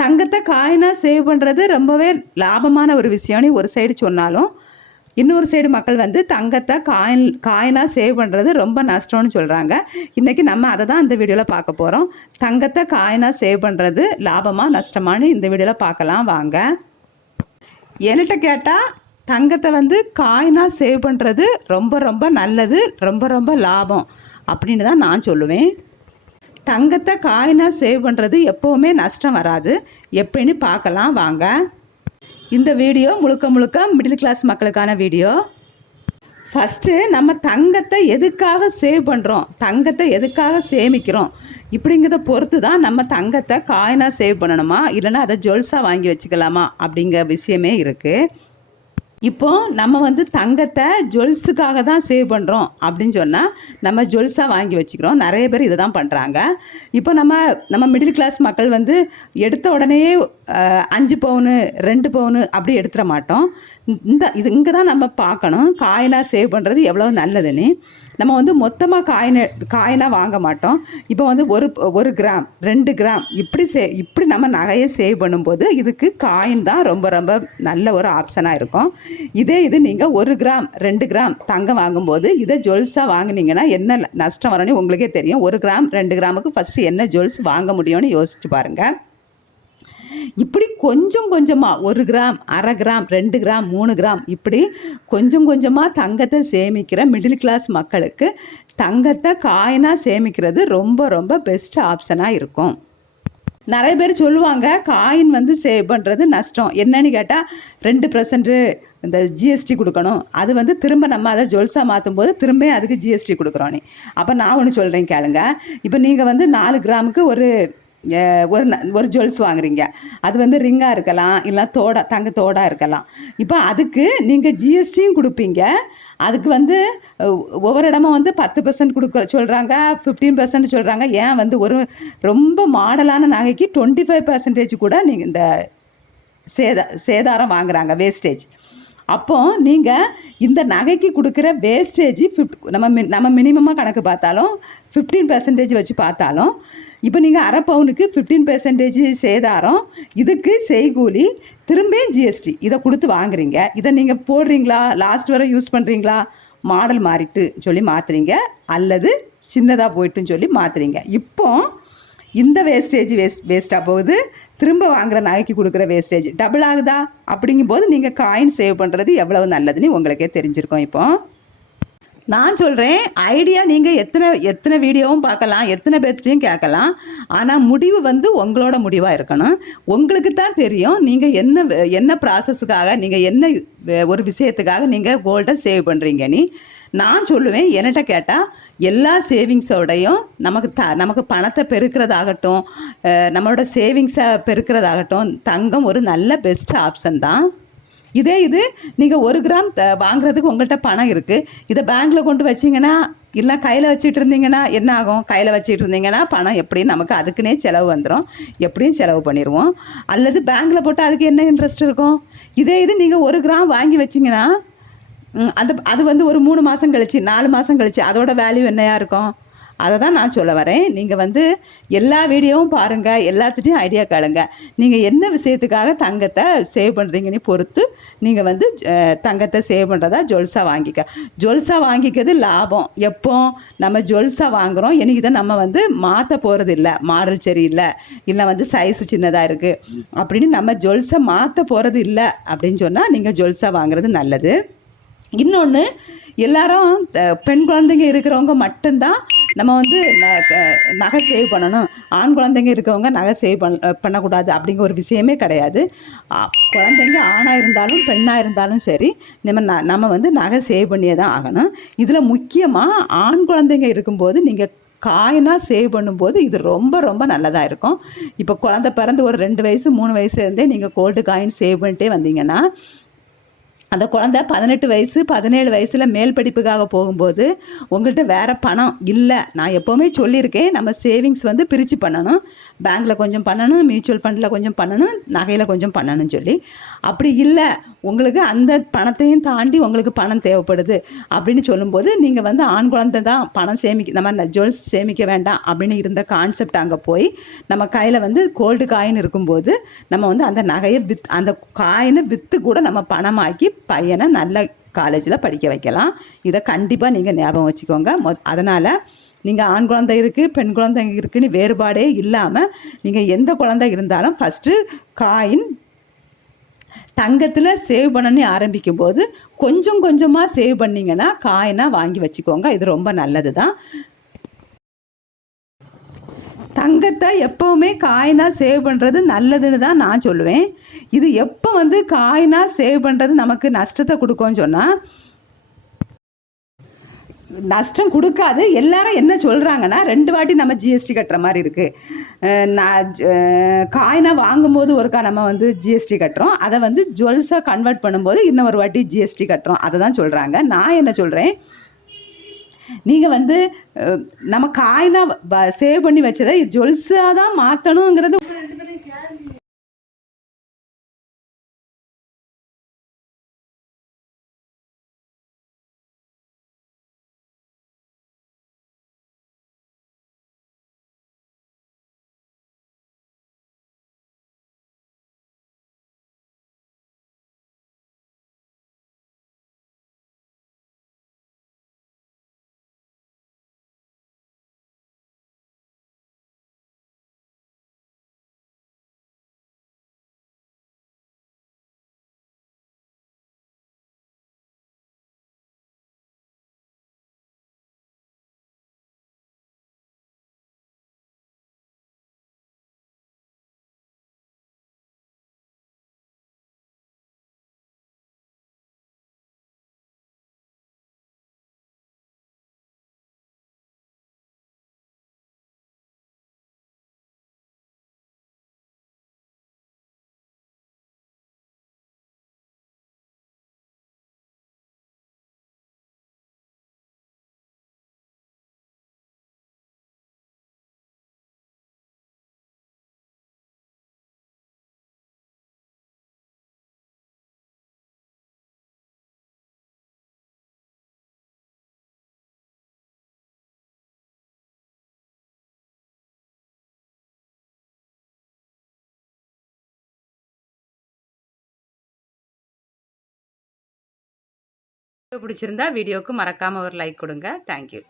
தங்கத்தை காயினாக சேவ் பண்ணுறது ரொம்பவே லாபமான ஒரு விஷயம்னு ஒரு சைடு சொன்னாலும் இன்னொரு சைடு மக்கள் வந்து தங்கத்தை காயின் காயினாக சேவ் பண்ணுறது ரொம்ப நஷ்டம்னு சொல்கிறாங்க இன்றைக்கி நம்ம அதை தான் இந்த வீடியோவில் பார்க்க போகிறோம் தங்கத்தை காயினாக சேவ் பண்ணுறது லாபமாக நஷ்டமானு இந்த வீடியோவில் பார்க்கலாம். வாங்க. என்கிட்ட கேட்டால் தங்கத்தை வந்து காயினாக சேவ் பண்ணுறது ரொம்ப ரொம்ப நல்லது ரொம்ப ரொம்ப லாபம் அப்படின்னு தான் நான் சொல்லுவேன். தங்கத்தை காயினாக சேவ் பண்ணுறது எப்போவுமே நஷ்டம் வராது. எப்படின்னு பார்க்கலாம் வாங்க. இந்த வீடியோ முழுக்க முழுக்க மிடில் கிளாஸ் மக்களுக்கான வீடியோ ஃபஸ்ட்டு நம்ம தங்கத்தை எதுக்காக சேவ் பண்ணுறோம் தங்கத்தை எதுக்காக சேமிக்கிறோம்? இப்படிங்கிறத பொறுத்து தான் நம்ம தங்கத்தை காயினாக சேவ் பண்ணணுமா? இல்லைன்னா அதை ஜுவல்ஸாக வாங்கி வச்சுக்கலாமா? அப்படிங்கிற விஷயமே இருக்குது இப்போ நம்ம வந்து தங்கத்தை ஜுவல்ஸுக்காக தான் சேவ் பண்ணுறோம் அப்படின்னு சொன்னால் நம்ம ஜுவல்ஸாக வாங்கி வச்சுக்கிறோம். நிறைய பேர் இதை தான் பண்ணுறாங்க இப்போ நம்ம நம்ம மிடில் கிளாஸ் மக்கள் வந்து எடுத்த உடனே அஞ்சு பவுனு ரெண்டு பவுனு அப்படி எடுத்துட மாட்டோம். இந்த இது இங்கே தான் நம்ம பார்க்கணும். காயினாக சேவ் பண்ணுறது எவ்வளோ நல்லதுன்னு. நம்ம வந்து மொத்தமாக காயினை காயினாக வாங்க மாட்டோம். இப்போ வந்து ஒரு ஒரு கிராம் ரெண்டு கிராம் இப்படி சே இப்படி நம்ம நகையை சேவ் பண்ணும்போது இதுக்கு காயின் தான் ரொம்ப ரொம்ப நல்ல ஒரு ஆப்ஷனாக இருக்கும். இதே இது நீங்கள் ஒரு கிராம் ரெண்டு கிராம் தங்கம் வாங்கும்போது இதை ஜுவல்ஸாக வாங்குனீங்கன்னா என்ன நஷ்டம் வரும்னு உங்களுக்கே தெரியும். ஒரு கிராம் ரெண்டு கிராமுக்கு ஃபஸ்ட்டு என்ன ஜுவல்ஸ் வாங்க முடியும்னு யோசிச்சு பாருங்கள் இப்படி கொஞ்சம் கொஞ்சமாக ஒரு கிராம் அரை கிராம் ரெண்டு கிராம் மூணு கிராம் இப்படி கொஞ்சம் கொஞ்சமாக தங்கத்தை சேமிக்கிற மிடில் கிளாஸ் மக்களுக்கு தங்கத்தை காயினாக சேமிக்கிறது ரொம்ப ரொம்ப பெஸ்ட் ஆப்ஷனாக இருக்கும். நிறைய பேர் சொல்லுவாங்க காயின் வந்து சேவ் பண்ணுறது நஷ்டம். என்னன்னு கேட்டால் ரெண்டு பர்சன்ட்டு இந்த ஜிஎஸ்டி கொடுக்கணும். அது வந்து திரும்ப நம்ம அதை ஜுவல்ஸாக மாற்றும் போது திரும்ப அதுக்கு ஜிஎஸ்டி கொடுக்குறோம் நீ. அப்போ நான் ஒன்று சொல்கிறேன் கேளுங்க. இப்போ நீங்கள் வந்து நாலு கிராமுக்கு ஒரு ஒரு ந- ஒரு ஜுவல்ஸ் வாங்குறீங்க. அது வந்து ரிங்காக இருக்கலாம் இல்லை தோடா தங்க தோடா இருக்கலாம். இப்போ அதுக்கு நீங்கள் ஜிஎஸ்டியும் கொடுப்பீங்க. அதுக்கு வந்து ஒவ்வொரு இடமும் வந்து பத்து பர்சன்ட் கொடுக்க சொல்கிறாங்க ஃபிஃப்டீன் பர்சன்ட் சொல்கிறாங்க ஏன் வந்து ஒரு ரொம்ப மாடலான நகைக்கு டுவெண்ட்டி ஃபைவ் பர்சன்டேஜ் கூட நீங்கள் இந்த சேத சேதாரம் வாங்குறாங்க வேஸ்டேஜ் அப்போ நீங்கள் இந்த நகைக்கு கொடுக்குற வேஸ்டேஜ் ஃபிஃப்ட் நம்ம மி நம்ம மினிமமாக கணக்கு பார்த்தாலும் ஃபிஃப்டீன் பெர்சன்டேஜ் வச்சு பார்த்தாலும் இப்போ நீங்கள் அரை பவுனுக்கு ஃபிஃப்டீன் பெர்சன்டேஜ் சேதாரம் இதுக்கு செய்கூலி திரும்பியும் ஜிஎஸ்டி இதை கொடுத்து வாங்குறீங்க. இதை நீங்கள் போடுறீங்களா? லாஸ்ட் வரை யூஸ் பண்ணுறீங்களா மாடல் மாறிட்டு சொல்லி மாற்றுறீங்க அல்லது சின்னதாக போயிட்டுன்னு சொல்லி மாற்றுறீங்க இப்போ இந்த வேஸ்டேஜ் வேஸ்ட் வேஸ்ட்டாக போகுது. திரும்ப வாங்குற நகைக்கு கொடுக்குற வேஸ்டேஜ் டபுள் ஆகுதா? அப்படிங்கும்போது நீங்கள் காயின் சேவ் பண்ணுறது எவ்வளவு நல்லதுன்னு உங்களுக்கே தெரிஞ்சிருக்கோம் இப்போ. நான் சொல்கிறேன் ஐடியா நீங்கள் எத்தனை எத்தனை வீடியோவும் பார்க்கலாம் எத்தனை பேர்த்தையும் கேட்கலாம். ஆனால் முடிவு வந்து உங்களோட முடிவாக இருக்கணும். உங்களுக்கு தான் தெரியும் நீங்கள் என்ன வே- என்ன ப்ராசஸுக்காக நீங்கள் என்ன வே- ஒரு விஷயத்துக்காக நீங்கள் கோல்டை சேவ் பண்ணுறீங்க நீ. நான் சொல்லுவேன் என்கிட்ட கேட்டால் எல்லா சேவிங்ஸோடையும் நமக்கு த நமக்கு பணத்தை பெருக்கிறதாகட்டும் நம்மளோட சேவிங்ஸை பெருக்கிறதாகட்டும் தங்கம் ஒரு நல்ல பெஸ்ட் ஆப்ஷன் தான். இதே இது நீங்கள் ஒரு கிராம் த- வாங்குறதுக்கு உங்கள்கிட்ட பணம் இருக்குது இதை பேங்க்கில் கொண்டு வச்சிங்கன்னா இல்லை கையில் வச்சுட்டு இருந்தீங்கன்னா என்ன ஆகும்? கையில் வச்சுட்டு இருந்தீங்கன்னா பணம் எப்படியும் நமக்கு அதுக்குன்னே செலவு வந்துடும் எப்படியும் செலவு பண்ணிடுவோம் அல்லது பேங்க்கில் போட்டால் அதுக்கு என்ன இன்ட்ரெஸ்ட் இருக்கும்? இதே இது நீங்கள் ஒரு கிராம் வாங்கி வச்சிங்கன்னா அது அந்த அது வந்து ஒரு மூணு மாதம் கழிச்சு நாலு மாதம் கழிச்சு அதோட வேல்யூ என்னையா இருக்கும்? அதை தான் நான் சொல்ல வரேன். நீங்கள் வந்து எல்லா வீடியோவும் பாருங்கள் எல்லாத்துட்டையும் ஐடியா கேளுங்க. நீங்கள் என்ன விஷயத்துக்காக தங்கத்தை சேவ் பண்ணுறீங்கன்னு பொறுத்து நீங்கள் வந்து தங்கத்தை சேவ் பண்ணுறதா ஜுவல்ஸாக வாங்கிக்க. ஜுவல்ஸாக வாங்கிக்கிறது லாபம். எப்போ நம்ம ஜுவல்ஸாக வாங்குகிறோம் எனக்கு இதை நம்ம வந்து மாற்ற போகிறது இல்லை மாடல் சரியில்லை இல்லை வந்து சைஸ் சின்னதாக இருக்குது அப்படின்னு நம்ம ஜுவல்ஸை மாற்ற போகிறது இல்லை அப்படின்னு சொன்னால் நீங்கள் ஜுவல்ஸாக வாங்குறது நல்லது. இன்னொன்று எல்லாரும் பெண் குழந்தைங்க இருக்கிறவங்க மட்டும்தான் நம்ம வந்து ந- க- நகை சேவ் பண்ணணும். ஆண் குழந்தைங்க இருக்கவங்க நகை சேவ் பண்ண பண்ணக்கூடாது அப்படிங்கிற ஒரு விஷயமே கிடையாது. குழந்தைங்க ஆணாக இருந்தாலும் பெண்ணாக இருந்தாலும் சரி நம்ம ந- நம்ம வந்து நகை சேவ் பண்ணியே தான் ஆகணும். இதில் முக்கியமாக ஆண் குழந்தைங்க இருக்கும்போது நீங்கள் காயினாக சேவ் பண்ணும்போது இது ரொம்ப ரொம்ப நல்லதாக இருக்கும். இப்போ குழந்தை பிறந்து ஒரு ரெண்டு வயசு மூணு வயசுலேருந்தே நீங்கள் கோல்டு காயின் சேவ் பண்ணிட்டே வந்தீங்கன்னா அந்த குழந்தை பதினெட்டு வயசு பதினேழு வயசில் மேல் படிப்புக்காக போகும்போது உங்கள்கிட்ட வேறு பணம் இல்லை. நான் எப்போவுமே சொல்லியிருக்கேன் நம்ம சேவிங்ஸ் வந்து பிரித்து பண்ணணும். பேங்க்கில் கொஞ்சம் பண்ணணும் மியூச்சுவல் ஃபண்டில் கொஞ்சம் பண்ணணும் நகையில் கொஞ்சம் பண்ணணும்னு சொல்லி. அப்படி இல்லை. உங்களுக்கு அந்த பணத்தையும் தாண்டி உங்களுக்கு பணம் தேவைப்படுது அப்படின்னு சொல்லும்போது நீங்கள் வந்து ஆண் குழந்தை தான் பணம் சேமிக்க நம்ம ஜுவல்ஸ் சேமிக்க வேண்டாம் அப்படின்னு இருந்த கான்செப்ட் அங்கே போய் நம்ம கையில் வந்து கோல்டு காயின் இருக்கும்போது நம்ம வந்து அந்த நகையை வித் அந்த காயினை விற்று கூட நம்ம பணமாக்கி பையனை நல்ல காலேஜில் படிக்க வைக்கலாம். இதை கண்டிப்பாக நீங்கள் ஞாபகம் வச்சுக்கோங்க. மொ அதனால் நீங்கள் ஆண் குழந்தை இருக்குது பெண் குழந்தை இருக்குன்னு வேறுபாடே இல்லாமல் நீங்கள் எந்த குழந்தை இருந்தாலும் ஃபஸ்ட்டு காயின் தங்கத்தில் சேவ் பண்ணணும்னு ஆரம்பிக்கும் போது கொஞ்சம் கொஞ்சமாக சேவ் பண்ணிங்கன்னா காயினாக வாங்கி வச்சுக்கோங்க. இது ரொம்ப நல்லது தான் தங்கத்தை எப்போவுமே காயினாக சேவ் பண்ணுறது நல்லதுன்னு தான் நான் சொல்லுவேன். இது எப்போ வந்து காயினாக சேவ் பண்ணுறது நமக்கு நஷ்டத்தை கொடுக்கும்னு சொன்னால் நஷ்டம் கொடுக்காது. எல்லாரும் என்ன சொல்கிறாங்கன்னா ரெண்டு வாட்டி நம்ம ஜிஎஸ்டி கட்டுற மாதிரி இருக்குது நான் காயினாக வாங்கும்போது ஒருக்கா நம்ம வந்து ஜிஎஸ்டி கட்டுறோம். அதை வந்து ஜுவல்ஸாக கன்வெர்ட் பண்ணும்போது இன்னும் ஒரு வாட்டி ஜிஎஸ்டி கட்டுறோம். அதை தான் சொல்கிறாங்க நான் என்ன சொல்கிறேன் நீங்கள் வந்து நம்ம காயினாக சேவ் பண்ணி வச்சதை ஜுவல்ஸாக தான் மாற்றணுங்கிறது வீடியோ பிடிச்சிருந்தா வீடியோக்கு மறக்காமல் ஒரு லைக் கொடுங்க. தேங்க்யூ